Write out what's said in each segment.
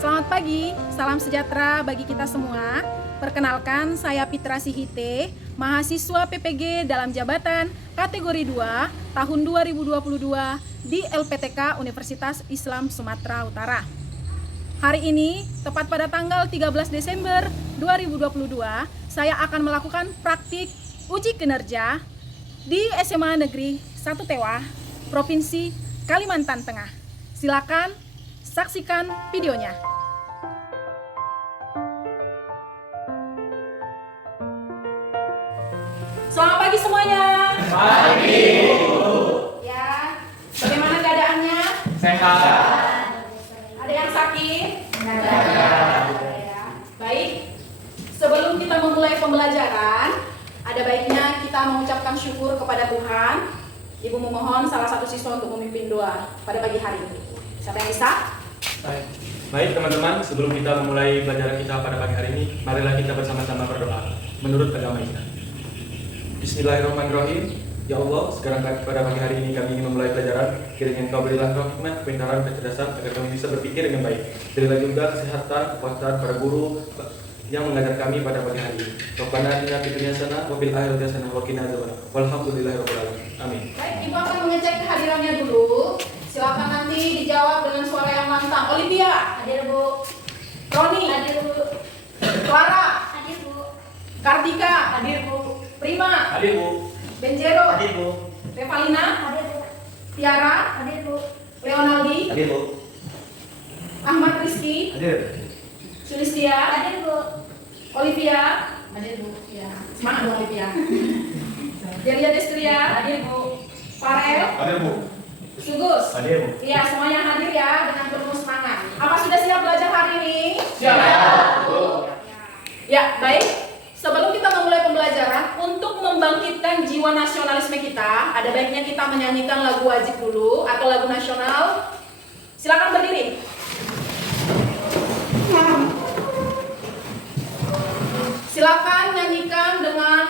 Selamat pagi, salam sejahtera bagi kita semua. Perkenalkan, saya Pitra Sihite, mahasiswa PPG dalam jabatan kategori 2 tahun 2022 di LPTK Universitas Islam Sumatera Utara. Hari ini, tepat pada tanggal 13 Desember 2022, saya akan melakukan praktik uji kinerja di SMA Negeri 1 Tewa, Provinsi Kalimantan Tengah. Silakan saksikan videonya. Selamat pagi semuanya. Pagi. Ya, bagaimana keadaannya? Sehat. Ada yang sakit? Tidak. Ya. Baik. Sebelum kita memulai pembelajaran, ada baiknya kita mengucapkan syukur kepada Tuhan. Ibu memohon salah satu siswa untuk memimpin doa pada pagi hari ini. Siapa yang bisa? Baik teman-teman, sebelum kita memulai pelajaran kita pada pagi hari ini, marilah kita bersama-sama berdoa menurut agama kita. Bismillahirrahmanirrahim. Ya Allah, sekarang pada pagi hari ini kami ingin memulai pelajaran. Kiranya Engkau berilah roh hikmat, kepintaran, kecerdasan agar kami bisa berpikir dengan baik. Berilah juga kesehatan, kekuatan para guru yang mengajar kami pada pagi hari ini. Rabbana atina fid dunya hasanah wa fil akhirati hasanah wa qina adzabannar. Walhamdulillahirabbil alamin. Amin. Baik, Ibu akan mengecek kehadirannya dulu. Silakan nanti dijawab dengan suara yang lantang. Olivia, Hadir Bu. Roni, Hadir Bu. Clara, Hadir Bu. Kartika, Hadir Bu. Prima, Hadir Bu. Benjero, Hadir Bu. Revalina, Hadir Bu. Tiara, Hadir Bu. Leonaldi, Hadir Bu. Ahmad Rizky, Hadir. Hadir Sulistia, Bu. Olivia, Hadir Bu. Ya. semangat dong Olivia. Delia Destria, Hadir Bu. Farel, Hadir Bu. Sugus. Hadir Bu. Iya, semuanya hadir ya dengan penuh semangat. Apa sudah siap belajar hari ini? Siap, Bu. Ya, baik. Sebelum kita memulai pembelajaran, untuk membangkitkan jiwa nasionalisme kita, ada baiknya kita menyanyikan lagu wajib dulu atau lagu nasional. Silakan berdiri. Silakan nyanyikan dengan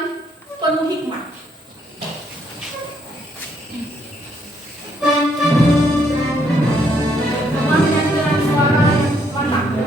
penuh hikmat. Semua menyanyi dengan suara yang lantang.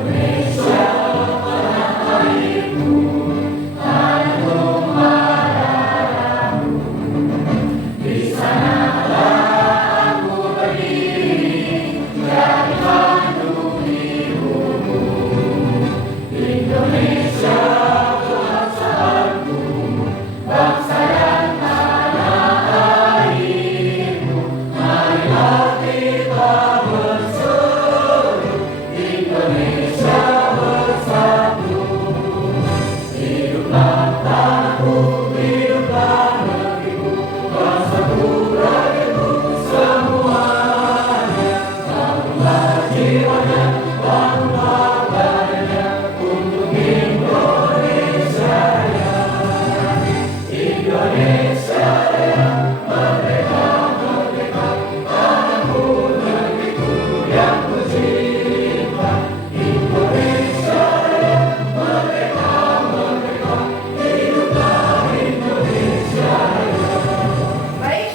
Baik,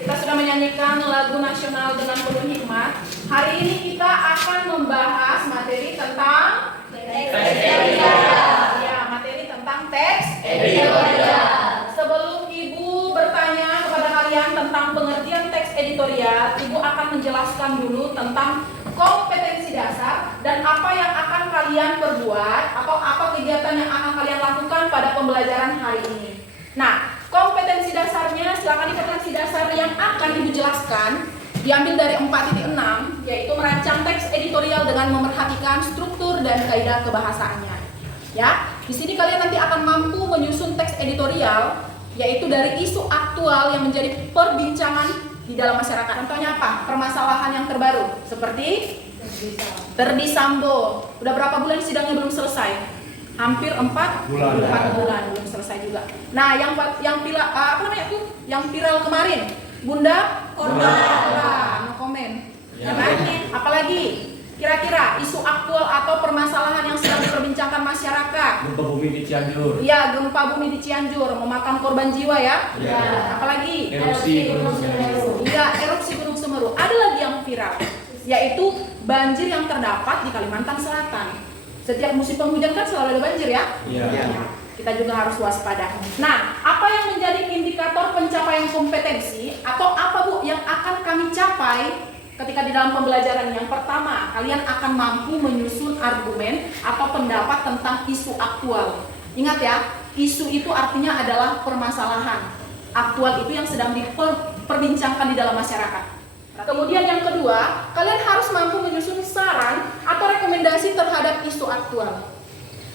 kita sudah menyanyikan lagu nasional dengan penuh hikmat. Hari ini kita akan membahas materi tentang Ya, materi tentang teks editorial. Sebelum Ibu bertanya kepada kalian tentang pengertian teks editorial, Ibu akan menjelaskan dulu tentang kompetensi dasar dan apa yang akan kalian perbuat atau apa kegiatan yang akan kalian lakukan pada pembelajaran hari ini. Nah, kompetensi dasarnya, silakan kompetensi dasar yang akan Ibu jelaskan diambil dari 4.6, yaitu merancang teks editorial dengan memerhatikan struktur dan kaidah kebahasaannya. Ya, di sini kalian nanti akan mampu menyusun teks editorial, yaitu dari isu aktual yang menjadi perbincangan di dalam masyarakat. Contohnya apa? Permasalahan yang terbaru, seperti Verdi Sambo. Udah berapa bulan sidangnya belum selesai? Hampir 4 bulan belum selesai juga. Nah, yang Yang viral kemarin, Bunda Korban. No komen. Ya kan? Apalagi kira-kira isu aktual atau permasalahan yang sedang diperbincangkan masyarakat? Gempa bumi di Cianjur. Iya, gempa bumi di Cianjur memakan korban jiwa ya. Ya. Apalagi Erupsi Gunung Semeru. Iya, erupsi Gunung Semeru. Ada lagi yang viral, yaitu banjir yang terdapat di Kalimantan Selatan. Setiap musim penghujan kan selalu ada banjir ya? Iya. Ya, kita juga harus waspada. Nah, apa yang menjadi indikator pencapaian kompetensi atau apa Bu yang akan kami capai ketika di dalam pembelajaran? Yang pertama, kalian akan mampu menyusun argumen atau pendapat tentang isu aktual. Ingat ya, isu itu artinya adalah permasalahan. Aktual itu yang sedang diperbincangkan di dalam masyarakat. Kemudian yang kedua, kalian harus mampu menyusun saran atau rekomendasi terhadap isu aktual.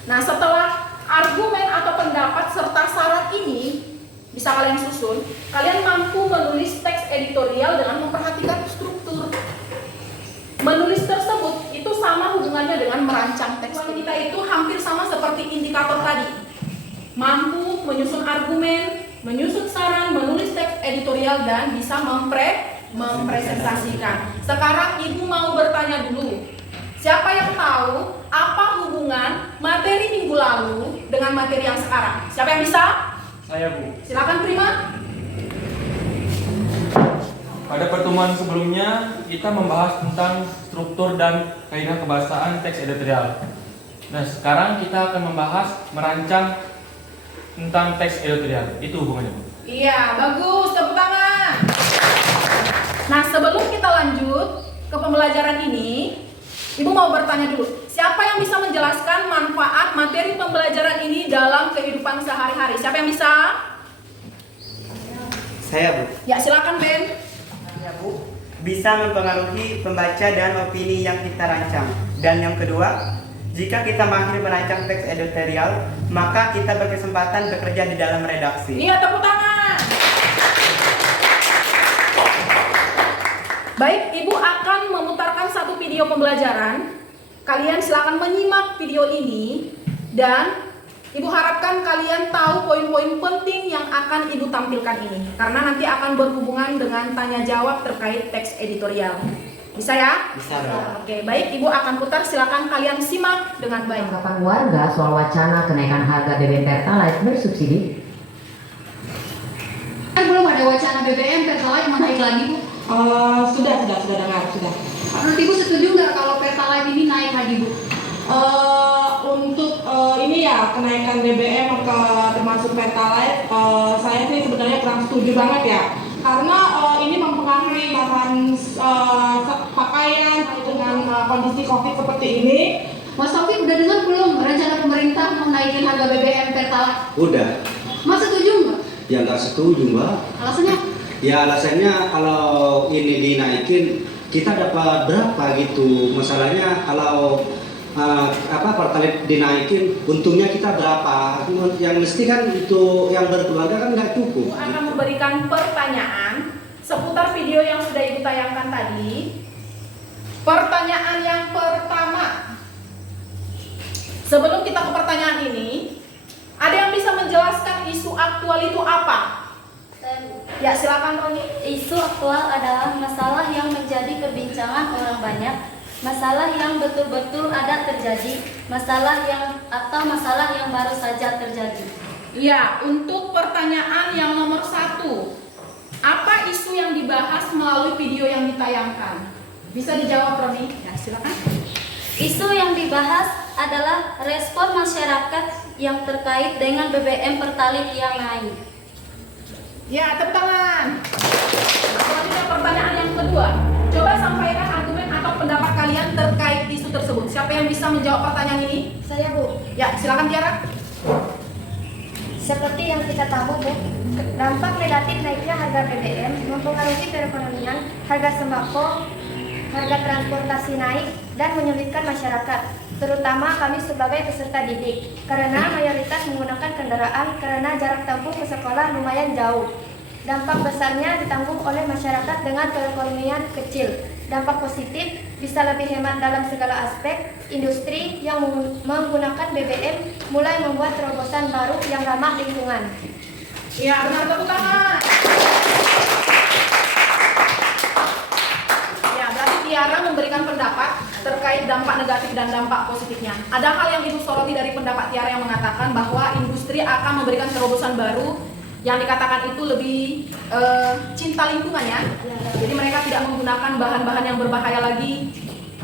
Nah, setelah argumen atau pendapat serta saran ini bisa kalian susun, kalian mampu menulis teks editorial dengan memperhatikan struktur. Menulis tersebut itu sama hubungannya dengan merancang teks. Kita itu hampir sama seperti indikator tadi. Mampu menyusun argumen, menyusun saran, menulis teks editorial, dan bisa mempresentasikan. Sekarang Ibu mau bertanya dulu. Siapa yang tahu apa hubungan materi minggu lalu dengan materi yang sekarang? Siapa yang bisa? Saya Bu. Silakan Prima. Pada pertemuan sebelumnya kita membahas tentang struktur dan kaidah kebahasaan teks editorial. Nah, sekarang kita akan membahas merancang tentang teks editorial. Itu hubungannya, Bu. Iya, bagus. Tepuk tangan. Nah, sebelum kita lanjut ke pembelajaran ini, Ibu mau bertanya dulu, siapa yang bisa menjelaskan manfaat materi pembelajaran ini dalam kehidupan sehari-hari? Siapa yang bisa? Saya, Bu. Ya, silakan Ben. Ya, Bu. Bisa mempengaruhi pembaca dan opini yang kita rancang. Dan yang kedua, jika kita mahir merancang teks editorial, maka kita berkesempatan bekerja di dalam redaksi. Iya, tepuk tangan. Baik, Ibu akan memutarkan satu video pembelajaran. Kalian silakan menyimak video ini dan Ibu harapkan kalian tahu poin-poin penting yang akan Ibu tampilkan ini, karena nanti akan berhubungan dengan tanya jawab terkait teks editorial. Bisa ya? Bisa, Bu. Oke, baik, Ibu akan putar, silakan kalian simak dengan baik. Tanggapan warga soal wacana kenaikan harga BBM Pertalite bersubsidi. Kan belum ada wacana BBM Pertalite mau naik lagi, Bu. Sudah dengar, sudah. Menurut Ibu setuju nggak kalau Pertalite ini naik lagi, Bu? Untuk ini ya kenaikan BBM termasuk Pertalite, saya sih sebenarnya kurang setuju banget ya, karena ini mempengaruhi bahan pakaian dengan kondisi COVID seperti ini. Mas Taufik udah dengar belum rencana pemerintah mau naikin harga BBM Pertalite? Udah, Mas setuju nggak? ya nggak setuju Mbak. Alasannya? Ya alasannya kalau ini dinaikin kita dapat berapa gitu. Masalahnya kalau Pertalite dinaikin, untungnya kita berapa? Yang mesti kan itu yang berkeluarga kan nggak Ibu cukup. akan memberikan pertanyaan seputar video yang sudah Ibu tayangkan tadi. Pertanyaan yang pertama. Sebelum kita ke pertanyaan ini, ada yang bisa menjelaskan isu aktual itu apa? Ya, silakan Roni. Isu aktual adalah masalah yang menjadi perbincangan orang banyak, masalah yang betul-betul ada terjadi, masalah yang baru saja terjadi. Ya, untuk pertanyaan yang nomor 1, apa isu yang dibahas melalui video yang ditayangkan? Bisa dijawab Roni? Ya, silakan. Isu yang dibahas adalah respon masyarakat yang terkait dengan BBM Pertalite yang naik. Ya, tepuk tangan. Selanjutnya pertanyaan yang kedua. Coba sampaikan argumen atau pendapat kalian terkait isu tersebut. Siapa yang bisa menjawab pertanyaan ini? Saya, Bu. Ya, silakan Tiara. Seperti yang kita tahu, Bu, dampak negatif naiknya harga BBM mempengaruhi perekonomian, harga sembako, harga transportasi naik, dan menyulitkan masyarakat, terutama kami sebagai peserta didik, karena mayoritas menggunakan kendaraan karena jarak tempuh ke sekolah lumayan jauh. Dampak besarnya ditanggung oleh masyarakat dengan perekonomian kecil. Dampak positif bisa lebih hemat dalam segala aspek. Industri yang menggunakan BBM mulai membuat terobosan baru yang ramah lingkungan. Ya, benar, tepuk tangan. Ya, berarti Tiara memberikan pendapat terkait dampak negatif dan dampak positifnya. Ada hal yang Ibu soroti dari pendapat Tiara yang mengatakan bahwa industri akan memberikan terobosan baru yang dikatakan itu lebih cinta lingkungan ya. Jadi mereka tidak menggunakan bahan-bahan yang berbahaya lagi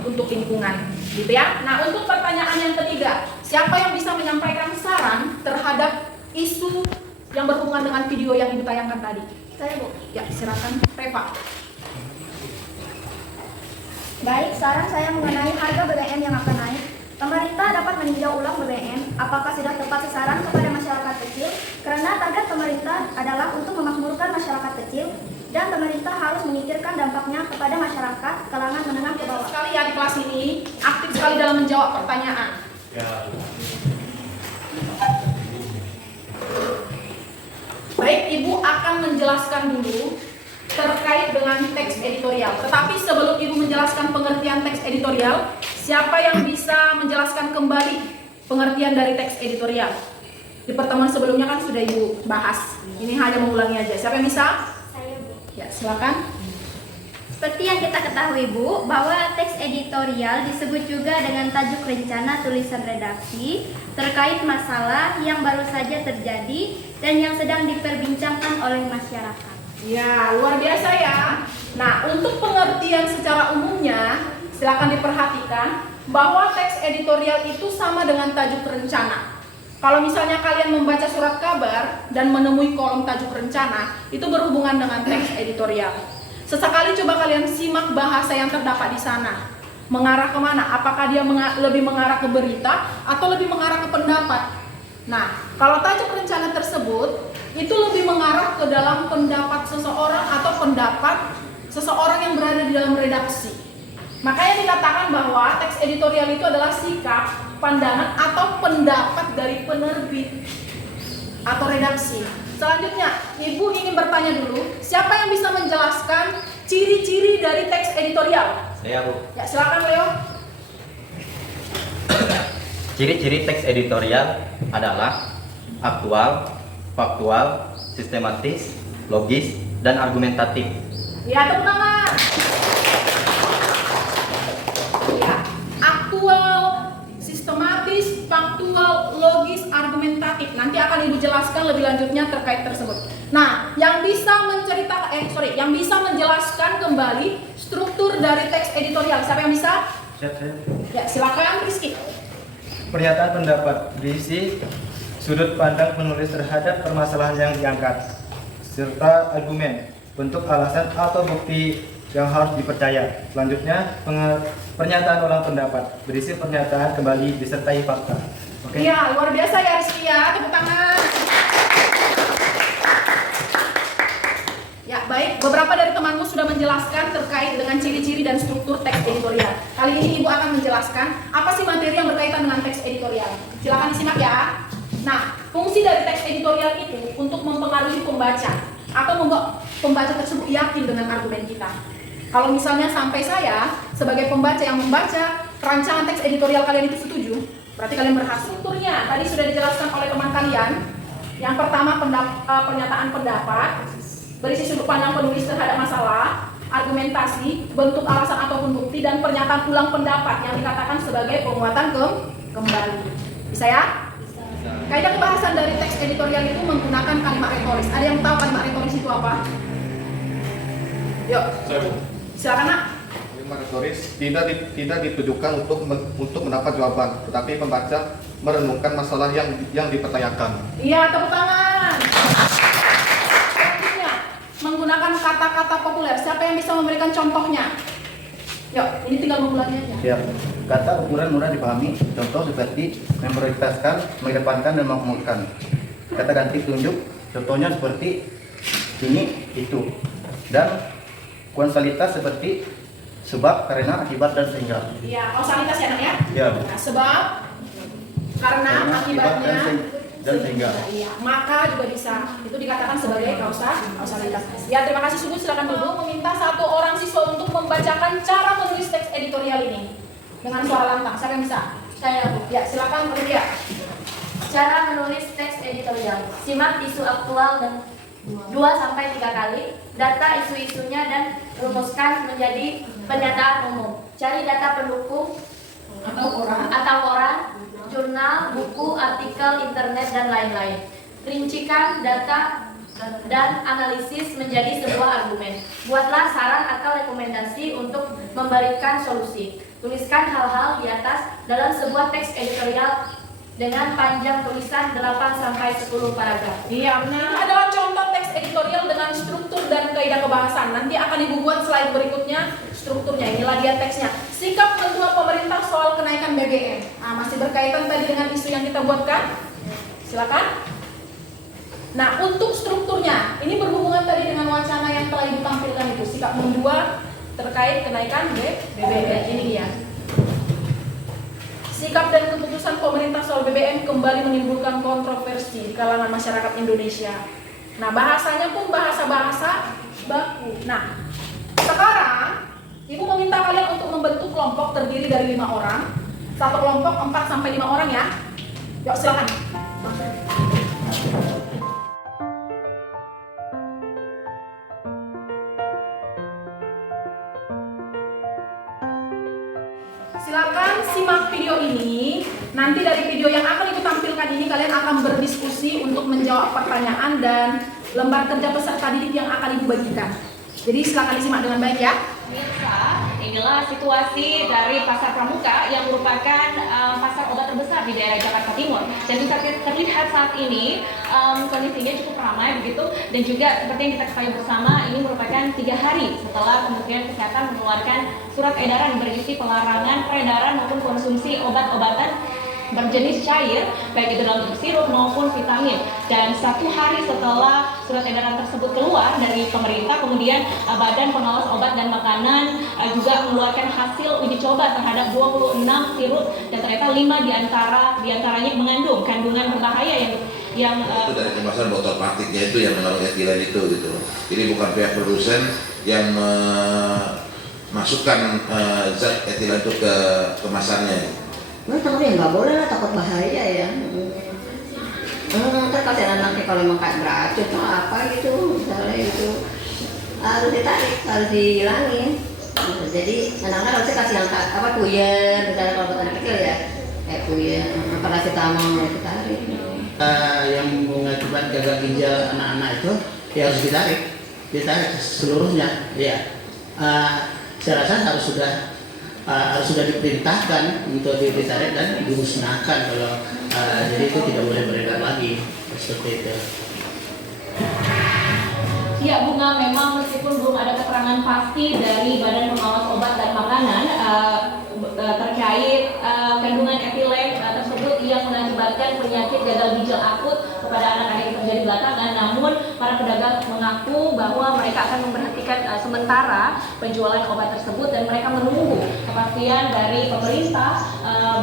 untuk lingkungan, gitu ya. Nah, untuk pertanyaan yang ketiga, siapa yang bisa menyampaikan saran terhadap isu yang berhubungan dengan video yang Ibu tayangkan tadi? Saya, Bu. Ya, silakan Reva. Baik, saran saya mengenai harga BBM yang akan naik. Pemerintah dapat meninjau ulang BBM apakah sudah tepat sasaran kepada masyarakat kecil, karena target pemerintah adalah untuk memakmurkan masyarakat kecil, dan pemerintah harus memikirkan dampaknya kepada masyarakat kalangan menengah ke bawah. Sekali ya di kelas ini aktif sekali dalam menjawab pertanyaan. Baik, Ibu akan menjelaskan dulu terkait dengan teks editorial. Tetapi sebelum Ibu menjelaskan pengertian teks editorial, siapa yang bisa menjelaskan kembali pengertian dari teks editorial? Di pertemuan sebelumnya kan sudah Ibu bahas. Ini hanya mengulangi aja. Siapa yang bisa? Saya, Bu. Ya, silakan. Seperti yang kita ketahui, Bu, bahwa teks editorial disebut juga dengan tajuk rencana tulisan redaksi terkait masalah yang baru saja terjadi dan yang sedang diperbincangkan oleh masyarakat. Ya, luar biasa ya. Nah, untuk pengertian secara umumnya, silakan diperhatikan bahwa teks editorial itu sama dengan tajuk rencana. Kalau misalnya kalian membaca surat kabar dan menemui kolom tajuk rencana, itu berhubungan dengan teks editorial. Sesekali coba kalian simak bahasa yang terdapat di sana. Mengarah kemana? Apakah dia lebih mengarah ke berita atau lebih mengarah ke pendapat? Nah, kalau tajuk rencana tersebut itu lebih mengarah ke dalam pendapat seseorang atau pendapat seseorang yang berada di dalam redaksi. Makanya dikatakan bahwa teks editorial itu adalah sikap, pandangan, atau pendapat dari penerbit atau redaksi. Selanjutnya, Ibu ingin bertanya dulu, siapa yang bisa menjelaskan ciri-ciri dari teks editorial? Saya, Bu. Ya, silakan Leo. Ciri-ciri teks editorial adalah aktual, faktual, sistematis, logis, dan argumentatif. Ya, tepuk tangan. Ya, aktual, sistematis, faktual, logis, argumentatif. Nanti akan Ibu jelaskan lebih lanjutnya terkait tersebut. Nah, yang bisa yang bisa menjelaskan kembali struktur dari teks editorial. Siapa yang bisa? Saya. Ya, silakan Rizky. Pernyataan pendapat berisi sudut pandang penulis terhadap permasalahan yang diangkat, serta argumen, bentuk alasan atau bukti yang harus dipercaya. Selanjutnya, pernyataan ulang pendapat berisi pernyataan kembali disertai fakta. Oke? Iya, luar biasa ya Rizky ya, tepuk tangan. Ya, baik, beberapa dari temanmu sudah menjelaskan terkait dengan ciri-ciri dan struktur teks editorial. Kali ini Ibu akan menjelaskan apa sih materi yang berkaitan dengan teks editorial. Silakan disimak ya. Nah, fungsi dari teks editorial itu untuk mempengaruhi pembaca atau membuat pembaca tersebut yakin dengan argumen kita. Kalau misalnya sampai saya sebagai pembaca yang membaca rancangan teks editorial kalian itu setuju, berarti kalian berhasil. Strukturnya tadi sudah dijelaskan oleh teman kalian. Yang pertama pernyataan pendapat, berisi sudut pandang penulis terhadap masalah, argumentasi, bentuk alasan ataupun bukti, dan pernyataan ulang pendapat yang dikatakan sebagai penguatan kembali. Bisa ya? Kaidah kebahasan dari teks editorial itu menggunakan kalimat retoris. Ada yang tahu kalimat retoris itu apa? Yuk, silakan Nak. Kalimat retoris tidak ditujukan untuk mendapat jawaban, tetapi pembaca merenungkan masalah yang dipertanyakan. Iya, tepuk tangan. Selanjutnya, menggunakan kata-kata populer. Siapa yang bisa memberikan contohnya? Yuk, ini tinggal mengulangi aja. Siap. Kata ukuran mudah dipahami, contoh seperti memprioritaskan, mengedepankan, dan memakmurkan. Kata ganti tunjuk, contohnya seperti ini, itu. Dan kausalitas seperti sebab, karena, akibat, dan sehingga. Iya, kausalitas ya Nak ya? Ya. Nah, sebab, karena, akibatnya, dan sehingga. Iya, maka juga bisa. Itu dikatakan sebagai kausalitas. Ya, terima kasih Subuh. Silakan dulu meminta satu orang siswa untuk membacakan cara menulis teks editorial ini dengan suara lantang. Siapa yang bisa? Saya, Bu. Ya, silakan Olivia. Cara menulis teks editorial. Simak isu aktual dan 2-3 kali, data isu-isunya dan rumuskan menjadi pernyataan umum. Cari data pendukung atau koran, jurnal, buku, artikel, internet, dan lain-lain. Rincikan data dan analisis menjadi sebuah argumen. Buatlah saran atau rekomendasi untuk memberikan solusi. Tuliskan hal-hal di atas dalam sebuah teks editorial dengan panjang tulisan 8-10 paragraf. Iya, nah itu adalah contoh teks editorial dengan struktur dan kaidah kebahasan. Nanti akan Ibu buat slide berikutnya strukturnya. Inilah dia teksnya. Sikap kedua pemerintah soal kenaikan BBM. Nah, masih berkaitan tadi dengan isu yang kita buatkan. Silakan. Nah, untuk strukturnya, ini berhubungan tadi dengan wacana yang telah Ibu tampilkan itu. Sikap mendua terkait kenaikan BBM. Ini dia. Sikap dan keputusan pemerintah soal BBM kembali menimbulkan kontroversi di kalangan masyarakat Indonesia. Nah, bahasanya pun bahasa-bahasa baku. Nah, sekarang Ibu meminta kalian untuk membentuk kelompok terdiri dari 5 orang. Satu kelompok 4-5 orang ya. Yuk, silakan. Silakan simak video ini. Nanti dari video yang akan Ibu tampilkan ini kalian akan berdiskusi untuk menjawab pertanyaan dan lembar kerja peserta didik yang akan Ibu bagikan. Jadi silakan disimak dengan baik ya. Pemirsa, inilah situasi dari Pasar Pramuka yang merupakan pasar obat terbesar di daerah Jakarta Timur. Dan bisa terlihat saat ini kondisinya cukup ramai begitu. Dan juga seperti yang kita ketahui bersama, ini merupakan 3 hari setelah Kementerian Kesehatan mengeluarkan surat edaran berisi pelarangan peredaran maupun konsumsi obat-obatan berjenis cair, baik itu dalam bentuk sirup maupun vitamin. Dan 1 hari setelah surat edaran tersebut keluar dari pemerintah, kemudian Badan Pengawas Obat dan Makanan juga mengeluarkan hasil uji coba terhadap 26 sirup dan ternyata 5 diantaranya mengandung kandungan berbahaya yang itu dari kemasan botol plastiknya itu yang mengandung etilen itu gitu. Jadi bukan pihak produsen yang memasukkan zat etilen itu ke kemasannya. Nah, tapi nggak boleh lah, takut bahaya ya. Ntar kasihan anaknya kalau emang kayak beracun atau apa gitu, misalnya itu harus ditarik, harus dihilangin. Jadi anak-anak harusnya kasih yang apa puyen, misalnya kalau buat anak kecil ya, kayak puyen, paracetamol ditarik. Yang mengakibatkan gagal ginjal anak-anak itu ya harus ditarik seluruhnya. Ya, saya rasa harus sudah diperintahkan untuk ditarik dan dimusnahkan kalau jadi itu tidak boleh beredar lagi seperti itu. Ya, Bunga, memang meskipun belum ada keterangan pasti dari Badan Pengawas Obat dan Makanan terkait kandungan etilen tersebut yang mengakibatkan penyakit gagal ginjal akut kepada anak-anak yang terjadi belakangan, namun para pedagang mengaku bahwa mereka akan memberhentikan sementara penjualan obat tersebut dan mereka menunggu kepastian dari pemerintah,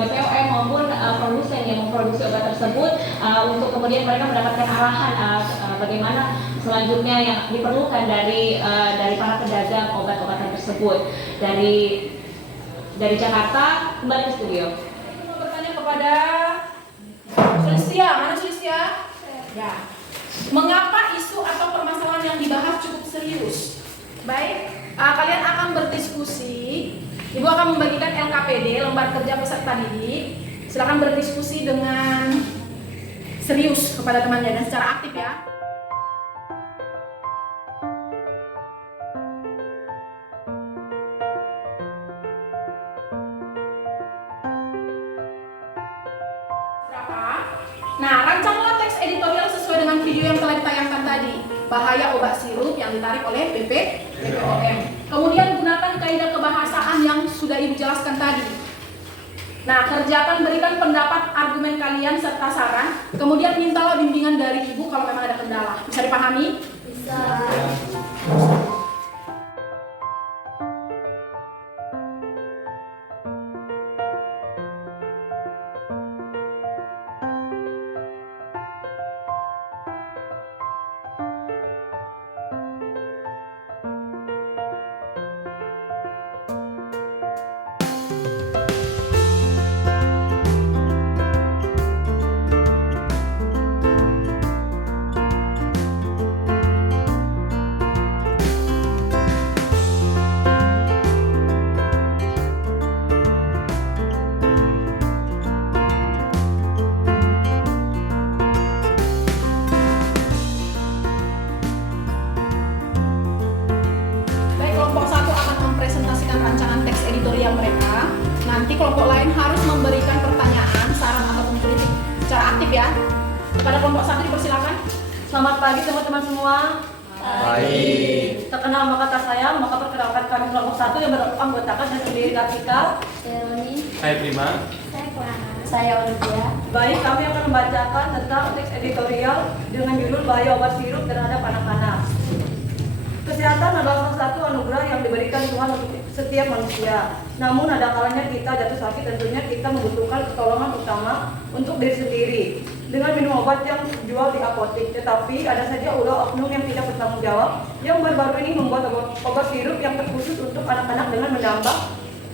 BPOM maupun produsen yang memproduksi obat tersebut untuk kemudian mereka mendapatkan arahan bagaimana selanjutnya yang diperlukan dari para pedagang obat-obatan tersebut. Dari Jakarta kembali ke studio. Mau bertanya kepada Sulistia, mana Sulistia? Ya. Mengapa isu atau permasalahan yang dibahas cukup serius? Baik, kalian akan berdiskusi. Ibu akan membagikan LKPD, lembar kerja peserta didik. Silakan berdiskusi dengan serius kepada temannya dan secara aktif ya. Nah, rancanglah teks editorial sesuai dengan video yang telah ditayangkan tadi. Bahaya obat sirup yang ditarik oleh BPOM. Kemudian gunakan kaidah kebahasaan yang sudah Ibu jelaskan tadi. Nah, kerjakan, berikan pendapat, argumen kalian serta saran. Kemudian mintalah bimbingan dari Ibu kalau memang ada kendala. Bisa dipahami? Bisa. Kepada kelompok 1 dipersilakan. Selamat pagi teman-teman semua. Baik. Tak kenal maka tak sayang, maka perkenalkan kami kelompok 1 yang beranggotakan dari sendiri Kartika, Saya Prima. saya Olivia. Baik, kami akan membacakan tentang teks editorial dengan judul Bahaya Obat Sirup Terhadap Anak-anak. Kesehatan adalah salah satu anugerah yang diberikan Tuhan untuk setiap manusia. Namun ada kalanya kita jatuh sakit, tentunya kita membutuhkan pertolongan utama untuk diri sendiri dengan minum obat yang dijual di apotek. Tetapi ada saja ulah oknum yang tidak bertanggung jawab yang baru-baru ini membuat obat sirup yang terkhusus untuk anak-anak dengan menambah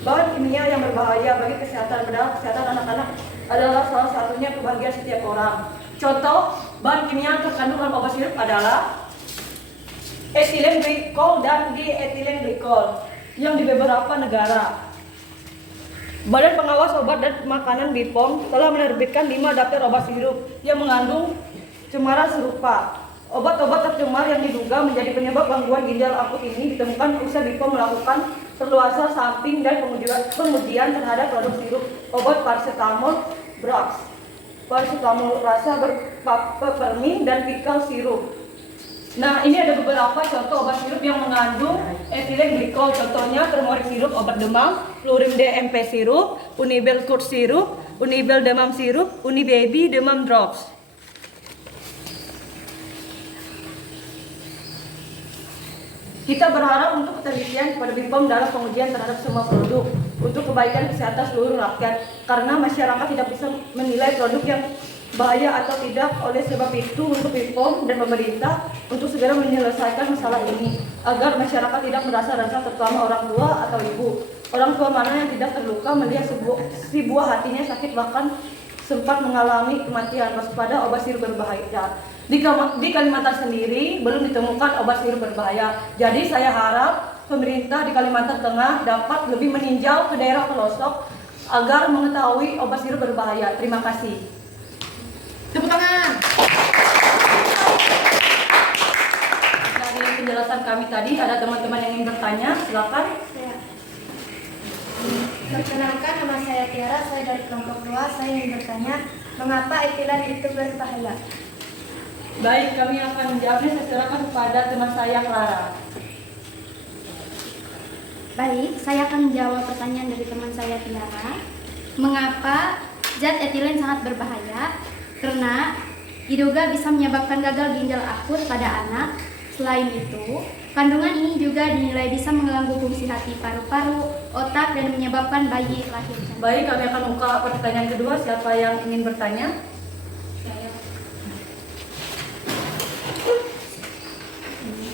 bahan kimia yang berbahaya bagi kesehatan. Padahal kesehatan anak-anak adalah salah satunya kebahagiaan setiap orang. Contoh bahan kimia yang terkandung dalam obat sirup adalah etilen glikol dan dietilen glikol yang di beberapa negara. Badan Pengawas Obat dan Makanan BPOM telah menerbitkan 5 daftar obat sirup yang mengandung cemaran serupa. Obat-obat tercemar yang diduga menjadi penyebab gangguan ginjal akut ini ditemukan usai BPOM melakukan perluasan samping dan pengujian terhadap produk sirup obat paracetamol Brax, paracetamol rasa berpeppermint dan pikal sirup. Nah, ini ada beberapa contoh obat sirup yang mengandung etilen glikol. Contohnya Turmeric sirup obat demam, Flurim DMP sirup, Unibel Kurt sirup, Unibel demam sirup, Unibaby demam drops. Kita berharap untuk ketelitian kepada BPOM dalam pengujian terhadap semua produk untuk kebaikan kesehatan seluruh rakyat, karena masyarakat tidak bisa menilai produk yang bahaya atau tidak. Oleh sebab itu untuk BPOM dan pemerintah untuk segera menyelesaikan masalah ini agar masyarakat tidak merasa resah, terutama orang tua atau ibu. Orang tua mana yang tidak terluka melihat si buah hatinya sakit bahkan sempat mengalami kematian. Waspada obat sirup berbahaya. Di Kalimantan sendiri belum ditemukan obat sirup berbahaya. Jadi saya harap pemerintah di Kalimantan Tengah dapat lebih meninjau ke daerah pelosok agar mengetahui obat sirup berbahaya. Terima kasih. Tepuk tangan. Dari penjelasan kami tadi, ada teman-teman yang ingin bertanya, silakan. Perkenalkan, nama saya Tiara, saya dari kelompok 2. Saya ingin bertanya, mengapa etilen itu berbahaya? Baik, kami akan menjawabnya. Saya serahkan kepada teman saya Clara. Baik, saya akan menjawab pertanyaan dari teman saya Tiara. Mengapa zat etilen sangat berbahaya? Karena diduga bisa menyebabkan gagal ginjal akut pada anak. Selain itu, kandungan ini juga dinilai bisa mengganggu fungsi hati, paru-paru, otak, dan menyebabkan bayi lahir. Baik, kami akan buka pertanyaan kedua. Siapa yang ingin bertanya?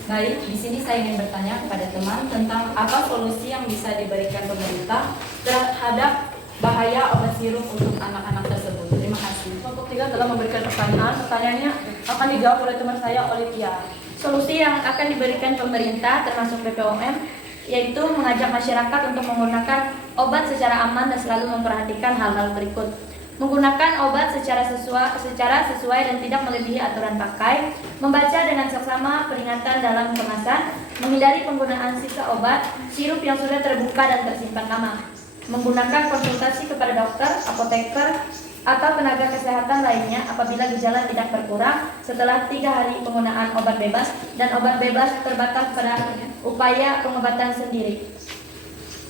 Baik, di sini saya ingin bertanya kepada teman tentang apa solusi yang bisa diberikan pemerintah terhadap bahaya obat sirup untuk anak-anak tersebut. Terima kasih. Kelompok 3 telah memberikan pertanyaan. Pertanyaannya akan dijawab oleh teman saya Olivia. Solusi yang akan diberikan pemerintah termasuk BPOM yaitu mengajak masyarakat untuk menggunakan obat secara aman dan selalu memperhatikan hal-hal berikut. Menggunakan obat secara sesuai dan tidak melebihi aturan pakai, membaca dengan seksama peringatan dalam kemasan, menghindari penggunaan sisa obat, sirup yang sudah terbuka dan tersimpan lama, menggunakan konsultasi kepada dokter, apoteker, atau tenaga kesehatan lainnya apabila gejala tidak berkurang setelah 3 hari penggunaan obat bebas, dan obat bebas terbatas pada upaya pengobatan sendiri.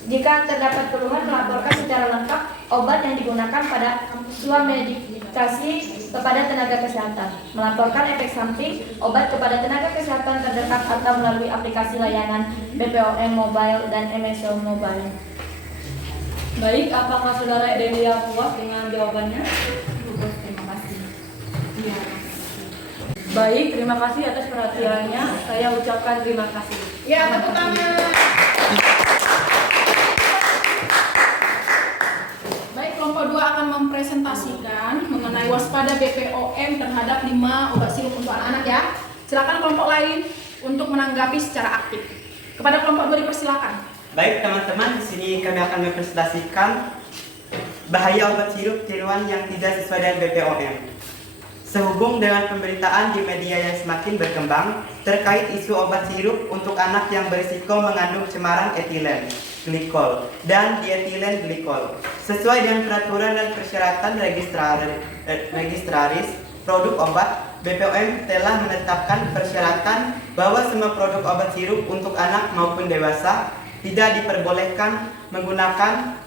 Jika terdapat keluhan, melaporkan secara lengkap obat yang digunakan pada swamedikasi kepada tenaga kesehatan, melaporkan efek samping obat kepada tenaga kesehatan terdekat atau melalui aplikasi layanan BPOM Mobile dan MSO Mobile. Baik, apakah saudara Delia puas dengan jawabannya? Terima kasih. Iya. Baik, terima kasih atas perhatiannya. Saya ucapkan terima kasih. Ya, tepuk tangan. Baik, kelompok 2 akan mempresentasikan mengenai waspada BPOM terhadap 5 obat sirup untuk anak-anak ya. Silakan kelompok lain untuk menanggapi secara aktif. Kepada kelompok 2 dipersilakan. Baik teman-teman, di sini kami akan mempresentasikan bahaya obat sirup tiruan yang tidak sesuai dengan BPOM. Sehubung dengan pemberitaan di media yang semakin berkembang terkait isu obat sirup untuk anak yang berisiko mengandung cemaran etilen glikol dan dietilen glikol, sesuai dengan peraturan dan persyaratan registraris produk obat, BPOM telah menetapkan persyaratan bahwa semua produk obat sirup untuk anak maupun dewasa tidak diperbolehkan menggunakan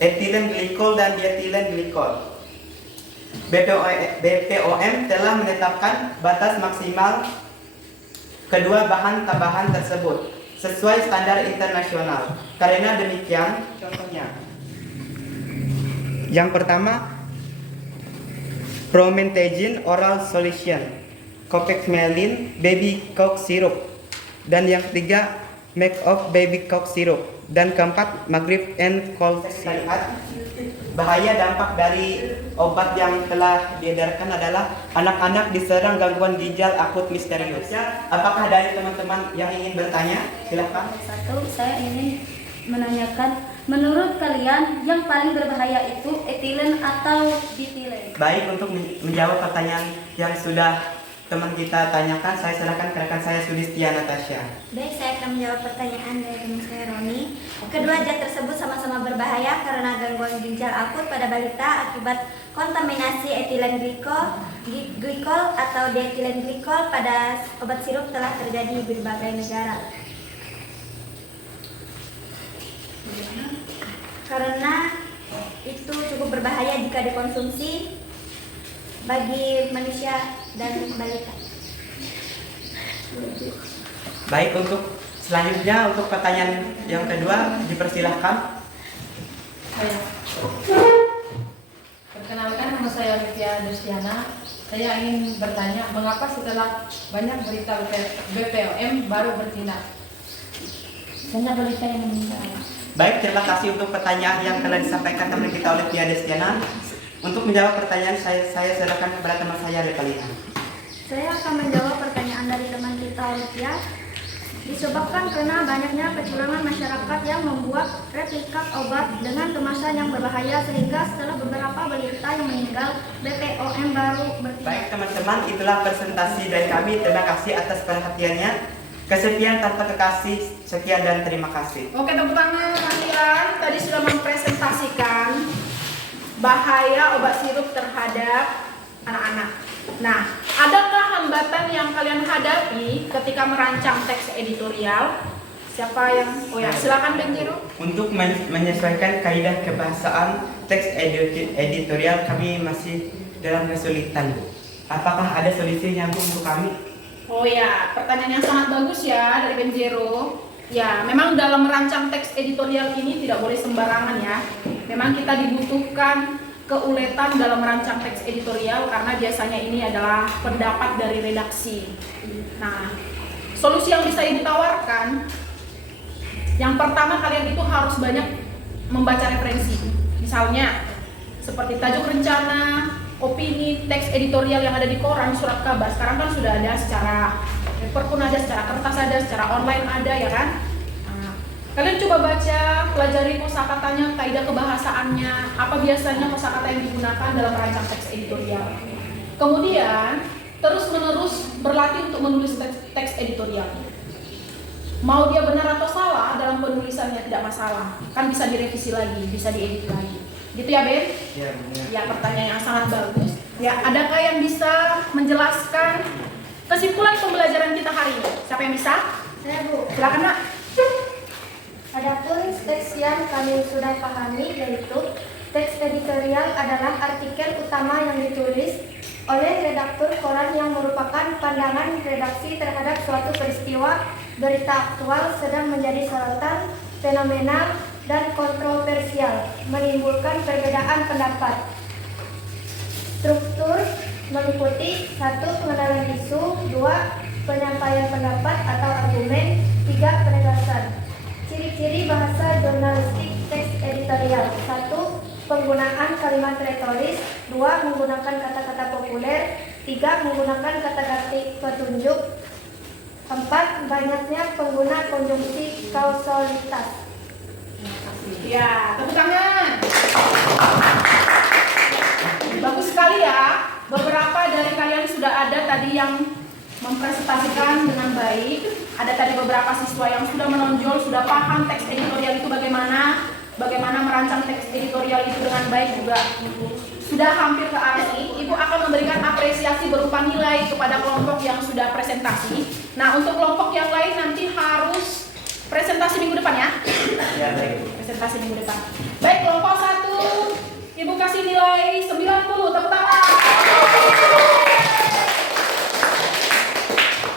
etilen glikol dan dietilen glikol. BPOM telah menetapkan batas maksimal kedua bahan tambahan tersebut sesuai standar internasional. Karena demikian, contohnya yang pertama, Promethazine oral solution, Cofexmelin baby cough syrup, dan yang ketiga, Make of baby cough syrup, dan keempat, Maghrib and cold syrup. Bahaya dampak dari obat yang telah diedarkan adalah anak-anak diserang gangguan ginjal akut misterius. Apakah dari teman-teman yang ingin bertanya? Silakan. Satu, saya ingin menanyakan, menurut kalian yang paling berbahaya itu etilen atau ditilen? Baik, untuk menjawab pertanyaan yang sudah teman kita tanyakan, saya serahkan ke rekan saya Sulistia Natasha. Baik, saya akan menjawab pertanyaan dari teman saya Roni. Kedua zat tersebut sama-sama berbahaya karena gangguan ginjal akut pada balita akibat kontaminasi etilen glikol atau dietilen glikol pada obat sirup telah terjadi di berbagai negara. Karena itu cukup berbahaya jika dikonsumsi bagi manusia dan balita. Baik, untuk selanjutnya untuk pertanyaan yang kedua dipersilahkan. Perkenalkan, nama saya Olivia Dustiana. Saya ingin bertanya, mengapa setelah banyak berita BPOM baru bertindak? Banyak berita yang meninggal. Baik, terima kasih untuk pertanyaan yang telah disampaikan teman kita Olivia Dustiana. Untuk menjawab pertanyaan saya serahkan kepada teman saya Revalina. Saya akan menjawab pertanyaan dari teman kita Olivia. Disebabkan karena banyaknya kecurangan masyarakat yang membuat replikat obat dengan kemasan yang berbahaya sehingga setelah beberapa balita yang meninggal, BPOM baru bertindak. Baik teman-teman, itulah presentasi dari kami. Terima kasih atas perhatiannya. Kesekian tanpa kekasih, sekian dan terima kasih. Oke, tepuk tangan kalian. Tadi sudah mempresentasikan bahaya obat sirup terhadap anak-anak. Nah, adakah hambatan yang kalian hadapi ketika merancang teks editorial? Siapa yang? Oh ya, silakan Benjiro. Untuk menyesuaikan kaidah kebahasaan teks editorial kami masih dalam kesulitan, Bu. Apakah ada solusinya, Bu, untuk kami? Oh ya, pertanyaan yang sangat bagus ya dari Benjiro. Ya, memang dalam merancang teks editorial ini tidak boleh sembarangan ya. Memang kita dibutuhkan keuletan dalam merancang teks editorial karena biasanya ini adalah pendapat dari redaksi. Nah, solusi yang bisa Ibu tawarkan, yang pertama kalian itu harus banyak membaca referensi. Misalnya, seperti tajuk rencana, opini, teks editorial yang ada di koran, surat kabar. Sekarang kan sudah ada secara paper pun ada, secara kertas ada, secara online ada ya kan. Nah, kalian coba baca, pelajari kosakatanya, kaidah kebahasaannya, apa biasanya kosakata yang digunakan dalam merancang teks editorial. Kemudian terus-menerus berlatih untuk menulis teks editorial. Mau dia benar atau salah dalam penulisannya tidak masalah, kan bisa direvisi lagi, bisa diedit lagi. Gitu ya Ben? Ya, benar. Ya, pertanyaan yang sangat bagus. Ya, adakah yang bisa menjelaskan kesimpulan pembelajaran kita hari ini? Siapa yang bisa? Saya, Bu. Silakan, Nak. Adapun teks yang kami sudah pahami yaitu teks editorial adalah artikel utama yang ditulis oleh redaktur koran yang merupakan pandangan redaksi terhadap suatu peristiwa berita aktual sedang menjadi sorotan, fenomena, dan kontroversial, menimbulkan perbedaan pendapat. Struktur meliputi 1. Pengenalan isu, 2. Penyampaian pendapat atau argumen, 3. Penegasan. Ciri-ciri bahasa jurnalistik teks editorial. 1. Penggunaan kalimat retoris, 2. Menggunakan kata-kata populer, 3. Menggunakan kata ganti petunjuk, 4. Banyaknya pengguna konjungsi kausalitas. Ya, tepuk tangan. Bagus sekali ya. Beberapa dari kalian sudah ada tadi yang mempresentasikan dengan baik. Ada tadi beberapa siswa yang sudah menonjol, sudah paham teks editorial itu bagaimana. bagaimana merancang teks editorial itu dengan baik juga sudah hampir ke arah ini. Ibu akan memberikan apresiasi berupa nilai kepada kelompok yang sudah presentasi. Nah, untuk kelompok yang lain nanti harus presentasi minggu depan ya. Ya, baik. Presentasi minggu depan. Baik, kelompok 1, Ibu kasih nilai 90, tepuk tangan.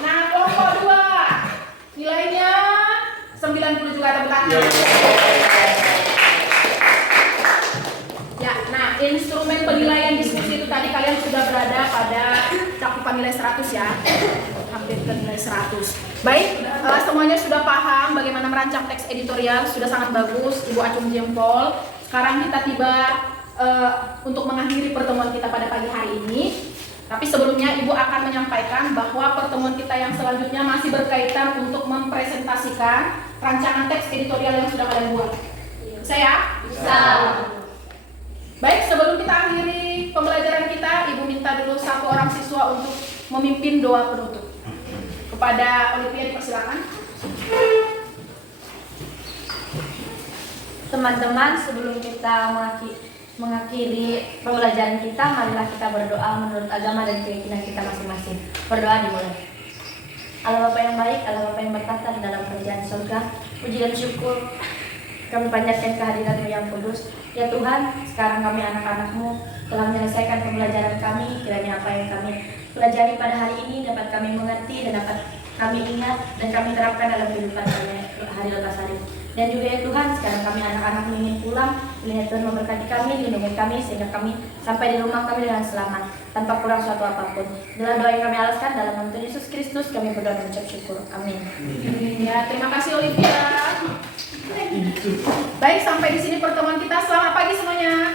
Nah, kelompok 2, nilainya 90 juga, tepuk tangan. Ya, nah instrumen penilaian diskusi itu tadi kalian sudah berada pada cakupan nilai 100 ya, hampir ke nilai 100. Baik, semuanya sudah paham bagaimana merancang teks editorial, sudah sangat bagus, Ibu acung jempol. Sekarang kita tiba untuk mengakhiri pertemuan kita pada pagi hari ini. Tapi sebelumnya Ibu akan menyampaikan bahwa pertemuan kita yang selanjutnya masih berkaitan untuk mempresentasikan rancangan teks editorial yang sudah kalian buat. Bisa ya? Bisa. Baik, sebelum kita akhiri pembelajaran kita, Ibu minta dulu satu orang siswa untuk memimpin doa penutup. Kepada Olivia dipersilakan. Teman-teman, sebelum kita mengakhiri pembelajaran kita, marilah kita berdoa menurut agama dan keyakinan kita masing-masing. Berdoa dimulai. Allah Bapa yang baik, Allah Bapa yang bertata di dalam kerajaan surga, puji dan syukur kami panjatkan kehadiran-Mu yang kudus. Ya Tuhan, sekarang kami anak-anak-Mu telah menyelesaikan pembelajaran kami. Kiranya apa yang kami pelajari pada hari ini dapat kami mengerti dan dapat kami ingat dan kami terapkan dalam kehidupan kami hari lepas hari. Dan juga ya Tuhan, sekarang kami anak-anak-Mu ingin pulang. Melihat Tuhan memberkati kami, lindungi kami sehingga kami sampai di rumah kami dengan selamat tanpa kurang suatu apapun. Dalam doa yang kami alaskan dalam nama Tuhan Yesus Kristus kami berdoa dan mengucap syukur. Amin. Ya, terima kasih Olivia. Baik, sampai di sini pertemuan kita. Selamat pagi semuanya.